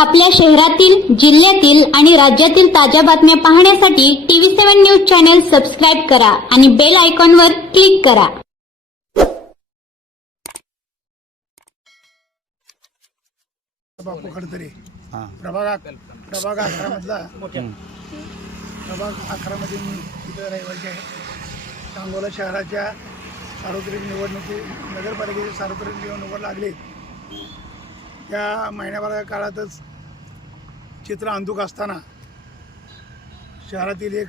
आपल्या शहरातील जिल्ह्यातील आणि राज्यातील ताज्या बातम्या पाहण्यासाठी TV seven news channel subscribe करा आणि बेल आयकॉनवर क्लिक करा. बापू खडतरे. प्रभाग अक- प्रभाग अकरा मधला प्रभाग अकरा मध्ये मी तिथं रहिवासी आहे. सांगोला शहराच्या सार्वत्रिक निवडणुकी नगरपालिकेची सार्वत्रिक निवडणुका लागली त्या महिन्याभरा काळातच चित्र अंधुक असताना शहरातील एक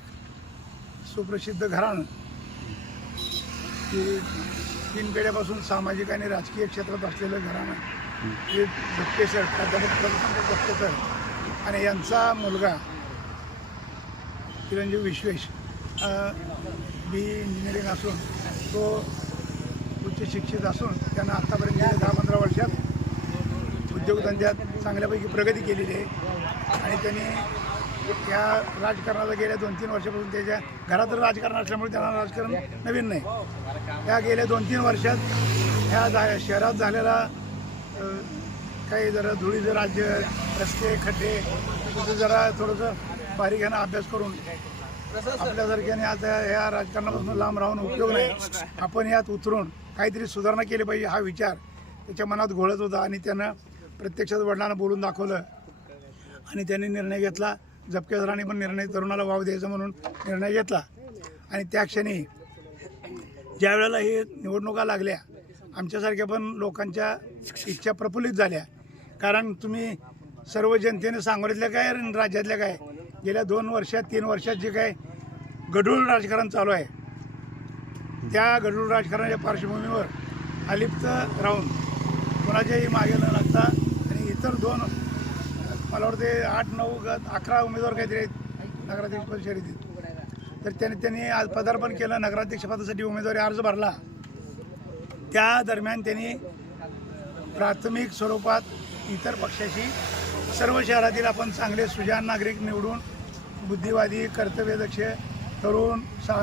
सुप्रसिद्ध घराणं की तीन पिढ्यापासून सामाजिक आणि राजकीय क्षेत्रात असलेलं घराणं हे धक्केसर प्राध्यापक प्रभुचंद्र आणि यांचा मुलगा चिरंजीव विश्वेश बी इंजिनिअरिंग असून तो उच्च शिक्षित असून त्यांना आत्तापर्यंत दहा पंधरा वर्षात उद्योगधंद्यात चांगल्यापैकी प्रगती केलेली आहे. आणि त्यांनी या राजकारणाला गेल्या दोन तीन वर्षापासून त्याच्या घरात राजकारण असल्यामुळे त्यांना राजकारण नवीन नाही. या गेल्या दोन तीन वर्षात ह्या जा शहरात झालेला काही जरा धुळीचं राज्य रस्ते खड्डे तिथं जरा थोडंसं बारीकानं अभ्यास करून आपल्यासारख्याने आता या राजकारणापासून लांब राहून उपयोग नाही. आपण यात उतरून काहीतरी सुधारणा केली पाहिजे हा विचार त्याच्या मनात घोळत होता आणि त्यानं प्रत्यक्षात वडिलांना बोलून दाखवलं. आणि त्यांनी निर्णय घेतला. जपकेदरांनी पण निर्णय तरुणाला वाव द्यायचा म्हणून निर्णय घेतला. आणि त्या क्षणी ज्या वेळेला हे निवडणुका लागल्या आमच्यासारख्या पण लोकांच्या इच्छा प्रफुल्लित झाल्या. कारण तुम्ही सर्व जनतेने सांगोलीतल्या काय आणि राज्यातल्या काय? गेल्या दोन वर्षात तीन वर्षात जे काय गढूळ राजकारण चालू आहे त्या गढूळ राजकारणाच्या पार्श्वभूमीवर अलिप्त राहून कोणाच्याही मागे न लागता आणि इतर दोन मला वाटते आठ नऊ अकरा उमेदवार काहीतरी आहेत. नगराध्यक्ष पद शर्यतीत. तर त्यांनी त्यांनी आज पदार्पण केलं. नगराध्यक्षपदासाठी उमेदवारी अर्ज भरला. त्या दरम्यान त्यांनी प्राथमिक स्वरूपात इतर पक्षाशी सर्व शहरातील आपण चांगले सुजान नागरिक निवडून बुद्धिवादी कर्तव्यदक्ष तरुण सा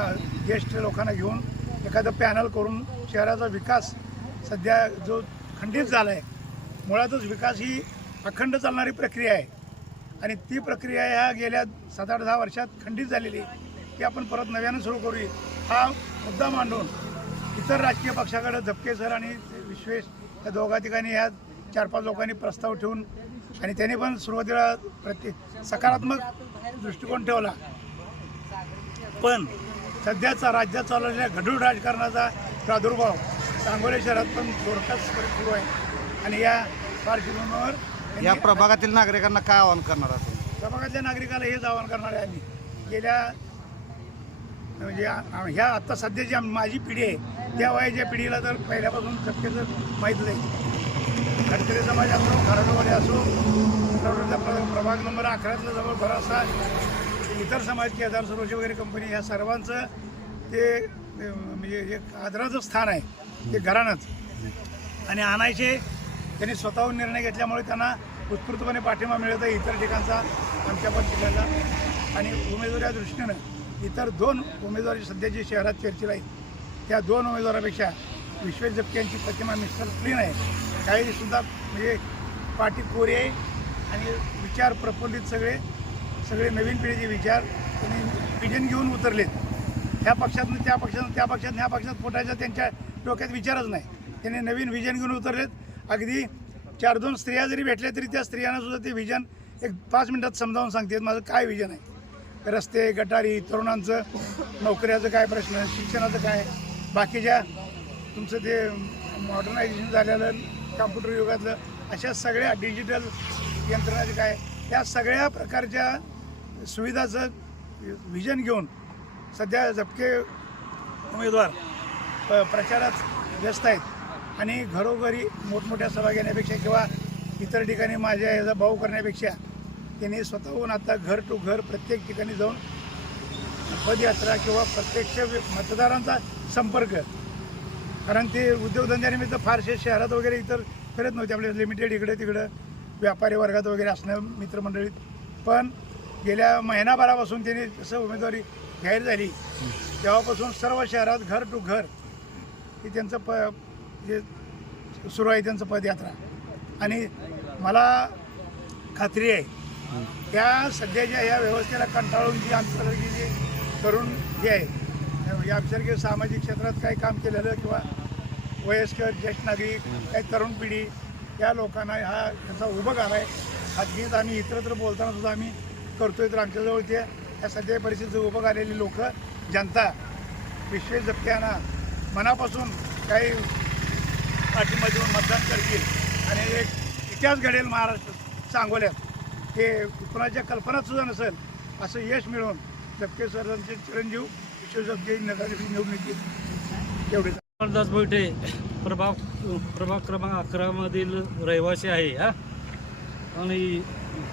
ज्येष्ठ लोकांना घेऊन एखादं पॅनल करून शहराचा विकास सध्या जो खंडित झाला आहे मुळातच विकास ही अखंड चालणारी प्रक्रिया आहे. आणि ती प्रक्रिया ह्या गेल्या सात आठ दहा वर्षात खंडित झालेली ती आपण परत नव्यानं सुरू करूया. हा मुद्दा मांडून इतर राजकीय पक्षाकडे झपके सर आणि विश्वेश या दोघा ठिकाणी ह्या चार पाच लोकांनी प्रस्ताव ठेवून आणि त्याने पण सुरुवातीला प्रति सकारात्मक दृष्टिकोन ठेवला. पण सध्याचा राज्यात चालवलेल्या गढूळ राजकारणाचा प्रादुर्भाव सांगोले शहरात पण थोडक्यात सुरू आहे. आणि या पार्श्वभूमीवर या प्रभागातील नागरिकांना काय आवाहन करणार आहात प्रभागातल्या नागरिकाला हेच आवाहन करणार आहे आम्ही. गेल्या म्हणजे आ- ह्या आता सध्याची आम- माझी पिढी आहे त्या वयाच्या पिढीला तर पहिल्यापासून शक्यच माहीत नाही. खडकरी समाज असो खराडवाडी असो खराडवाडीचा प्र- प्रभाग नंबर अकरातला जवळ बराचसा इतर समाज आधार सरोज वगैरे कंपनी ह्या सर्वांचं ते म्हणजे एक आदराचं स्थान आहे ते घराणंच. आणि आणायचे त्यांनी स्वतःहून निर्णय घेतल्यामुळे त्यांना उत्स्फूर्तपणे पाठिंबा मिळत आहे इतर ठिकाणचा आमच्या पण ठिकाणचा. आणि उमेदवाऱ्या दृष्टीनं इतर दोन उमेदवारी सध्याची शहरात चर्चेला आहेत त्या दोन उमेदवारापेक्षा विश्वेश जपके यांची प्रतिमा मिस्टर क्लीन आहे. काहीसुद्धा म्हणजे पाठी कोरी आहे आणि विचार प्रफुल्लित सगळे सगळे नवीन पिढीचे विचार त्यांनी विजन घेऊन उतरलेत. ह्या पक्षातनं त्या पक्षातनं त्या पक्षात ह्या पक्षात फुटायचा त्यांच्या डोक्यात विचारच नाही. त्यांनी नवीन विजन घेऊन उतरलेत. अगदी चार दोन स्त्रिया जरी भेटल्या तरी त्या स्त्रियांना सुद्धा ते विजन एक पाच मिनिटात समजावून सांगतात. माझं काय विजन आहे? रस्ते गटारी तरुणांचं नोकऱ्याचं काय प्रश्न शिक्षणाचं काय बाकीच्या तुमचं ते मॉडर्नायझेशन झालेलं कॉम्प्युटर युगातलं अशा सगळ्या डिजिटल यंत्रणाचं काय या सगळ्या प्रकारच्या सुविधाचं विजन घेऊन सध्या झपके उमेदवार प- प्रचारात व्यस्त आहेत. आणि घरोघरी मोठमोठ्या सभा घेण्यापेक्षा किंवा इतर ठिकाणी माझ्या याचा भाऊ करण्यापेक्षा त्यांनी स्वतःहून आता घर टू घर प्रत्येक ठिकाणी जाऊन पदयात्रा किंवा प्रत्यक्ष मतदारांचा संपर्क. कारण ते उद्योगधंद्यानिमित्त फारसे शहरात वगैरे इतर करत नव्हते. आपले लिमिटेड इकडे तिकडं व्यापारी वर्गात वगैरे असणं मित्रमंडळीत. पण गेल्या महिनाभरापासून त्यांनी जसं उमेदवारी जाहीर झाली तेव्हापासून सर्व शहरात घर टू घर हे त्यांचं प जे सुरू आहे त्यांचं पदयात्रा. आणि मला खात्री आहे त्या सध्याच्या या व्यवस्थेला कंटाळून जी आमच्यासारखी जी तरुण जे आहे या आमच्यासारखे सामाजिक क्षेत्रात काही काम केलेलं किंवा वयस्कर ज्येष्ठ नागरिक काही तरुण पिढी या लोकांना हा याचा उभं आला आहे. खाजगीत आम्ही इतरत्र बोलताना सुद्धा आम्ही करतोय तर आमच्याजवळ ते या सध्या परिस्थितीचं उभं आलेली लोक जनता विश्वजप्त्यांना मनापासून काही पाठिंबा देऊन मतदान करतील. आणि एक इतिहास घडेल महाराष्ट्र सांगोल्यात. हे कुणाच्या कल्पनासुद्धा नसेल असं यश मिळवून जपके सरांचे चिरंजीव विश्वजपके नगराध्यक्ष निवडून येतील एवढे. दास बैठे प्रभाग प्रभाग क्रमांक अकरामधील रहिवासी आहे हा. आणि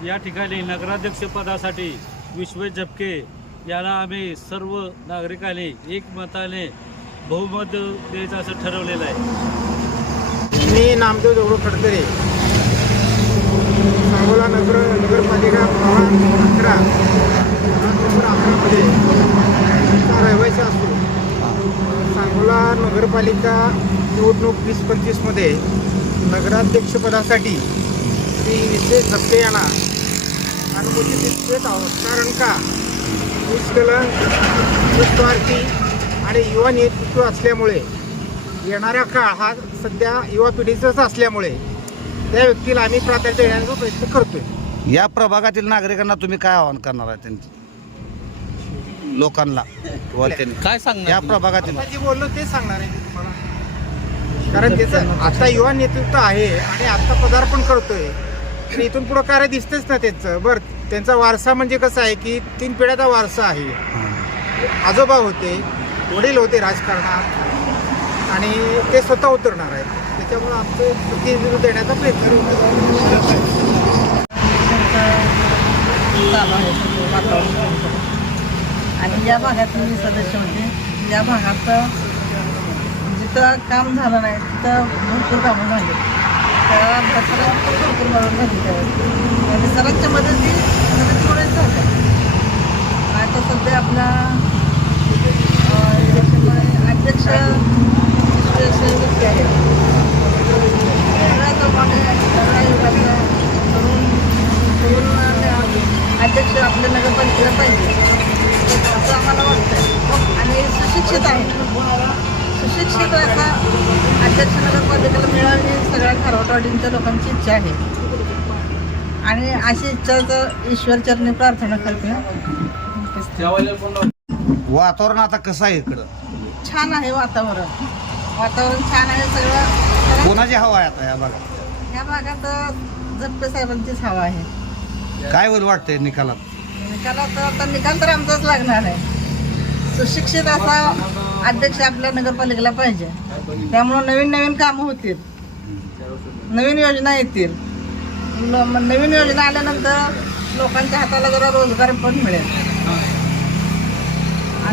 या ठिकाणी नगराध्यक्षपदासाठी विश्वे झपके याला आम्ही सर्व नागरिकांनी एकमताने बहुमत द्यायचं असं ठरवलेलं आहे. मी नामदेव जवळ खडकरे. सांगोला नगर नगरपालिका प्रमाण अकरा. नंबर अकरामध्ये. रहिवासी असतो. सांगोला नगरपालिका निवडणूक वीस पंचवीसमध्ये नगराध्यक्षपदासाठी श्री विशेष धक्के यांना अनुमती दिसत आहोत. कारण का? निष्कलंक निस्वार्थी आणि युवा नेतृत्व असल्यामुळे येणारा काळ हा सध्या युवा पिढीचाच असल्यामुळे त्या व्यक्तीला आम्ही प्राधान्य देण्याचा प्रयत्न करतोय. या प्रभागातील नागरिकांना तुम्ही काय आवाहन करणार आहे त्यांची? लोकांना किंवा त्यांनी? काय सांगणार या तुम्ही? प्रभागातील आता जे बोललो ते सांगणार आहे मी तुम्हाला. कारण त्याचं आता युवा नेतृत्व आहे आणि आता पदार्पण करतोय. तर इथून पुढं कार्य दिसतेच ना त्यांचं. बरं त्यांचा वारसा म्हणजे कसं आहे की तीन पिढ्याचा वारसा आहे. आजोबा होते वडील होते राजकारणात. आणि ते स्वतः उतरणार आहेत. त्याच्यामुळं आमचं प्रतिनिधित्व देण्याचा प्रयत्न चालू आहे आणि या भागात मी सदस्य होते. या भागात जिथं काम झालं नाही तिथं भरपूर कामं झाली. त्या सरांची भरपूर मदत झाली त्यावेळी. आणि सरांच्या मदती मदतीमुळेच झालं आता सध्या आपला अध्यक्ष विश्वेश व्यक्ती अध्यक्ष आपल्या नगरपालिकेला पाहिजे असं आम्हाला वाटतं आणि सुशिक्षित आहे सुशिक्षित आता अध्यक्ष नगरपालिकेला मिळावी ही सगळ्या खारवटवाडींच्या लोकांची इच्छा आहे आणि अशी इच्छा तर ईश्वरचरणी प्रार्थना करते वातावरण आता कसं आहे इकडं? छान आहे वातावरण. वातावरण छान आहे सगळं. कोणाची हवा आहे आता या भागात? ह्या भागात जप्पे साहेबांचीच हवा आहे. काय होईल वाटतंय निकालात? निकालात आता निकाल तर आमचाच लागणार आहे. सुशिक्षित असा अध्यक्ष आपल्या नगरपालिकेला पाहिजे. त्यामुळं नवीन नवीन कामं होतील. नवीन योजना येतील. ल- म- नवीन योजना आल्यानंतर लोकांच्या हाताला जरा रोजगार पण मिळेल.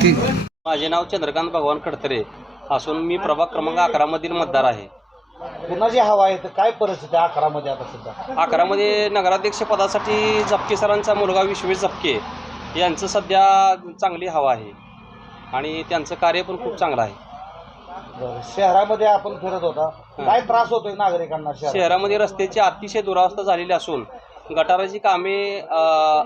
ठीक. माझे नाव चंद्रकांत भगवान खडतरे. असून मी प्रभाग क्रमांक अकरामधील मतदार आहे. कोणाची हवा आहे? तर काय परिस्थिती आहे अकरामध्ये आता सध्या? अकरामध्ये नगराध्यक्ष पदासाठी झपके सरांचा मुलगा विश्वेश झपके यांचं सध्या चांगली हवा आहे. आणि त्यांचं कार्य पण खूप चांगलं आहे. बरं. शहरामध्ये आपण फिरत होता. काय त्रास होतोय नागरिकांना शहरात? शहरामध्ये रस्त्याची अतिशय दुरावस्था झालेली असून गटाराची कामे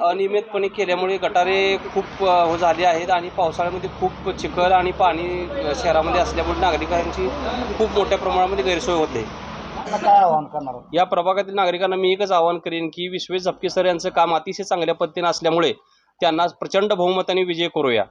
अनियमितपणे केल्यामुळे गटारे खूप अ, झाली आहेत आणि पावसाळ्यामध्ये खूप चिखल आणि पाणी शहरामध्ये असल्यामुळे नागरिकांची खूप मोठ्या प्रमाणामध्ये गैरसोय होते त्यांना काय आवाहन करणार आहात? या प्रभागातील नागरिकांना मी एकच आवाहन करेन की विश्वेश झपके सर यांचं काम अतिशय चांगल्या पद्धतीने असल्यामुळे त्यांना प्रचंड बहुमताने विजय करूया